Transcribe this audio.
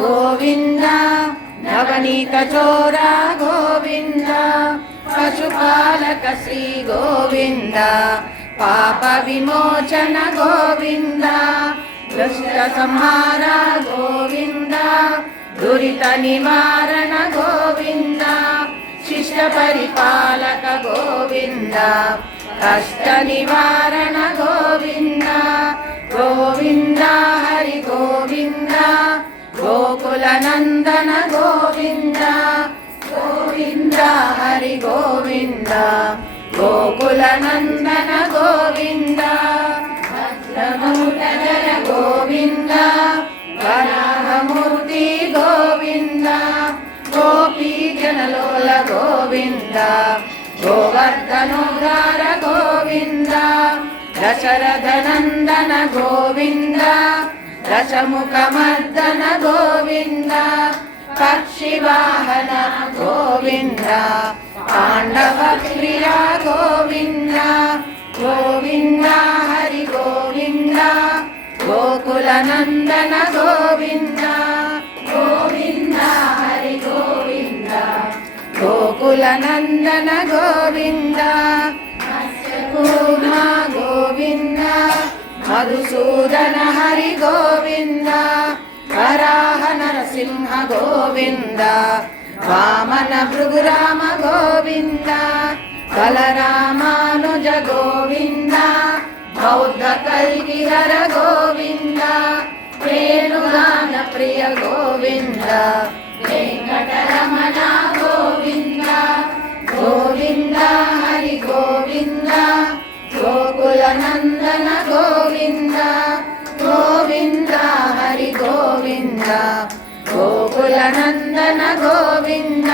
గోవింద నవనీత చోర గోవింద పశుపాలక శ్రీ గోవింద పాప విమోచన గోవింద దుష్ట సంహార గోవింద దురిత నివారణ గోవింద శిష్ట పరిపాలక గోవింద కష్ట నివారణ గోవింద గోవింద హరి గోవింద గోకుల నందన గోవింద గోవింద హరి గోవింద గోకుల నందన గోవింద భద్రమూర్తధర గోవింద వరాహమూర్తి గోవింద గోపీ జనలోల గోవింద గోవర్ధనోద్ధార గోవింద దశరథ నందన గోవింద దశముఖమర్దన గోవింద పక్షివాహన గోవింద పాండవ ప్రియ గోవింద గోవింద హరి గోవింద గోకుల నందన గోవింద గోవింద హరి గోవింద గోకుల నందన గోవింద కూర్మ గోవింద మధుసూదన హరి గోవింద వరాహ నరసింహ గోవింద వామన భృగురామ గోవింద బలరామానుజ గోవింద బౌద్ధ కల్కిహర గోవింద రేణుగాన ప్రియ గోవింద వెంకటరమణ గోవింద గోవింద హరి గోవింద గోకుల నందన గోవింద గోవింద హరి గోవింద గోకుల నందన గోవింద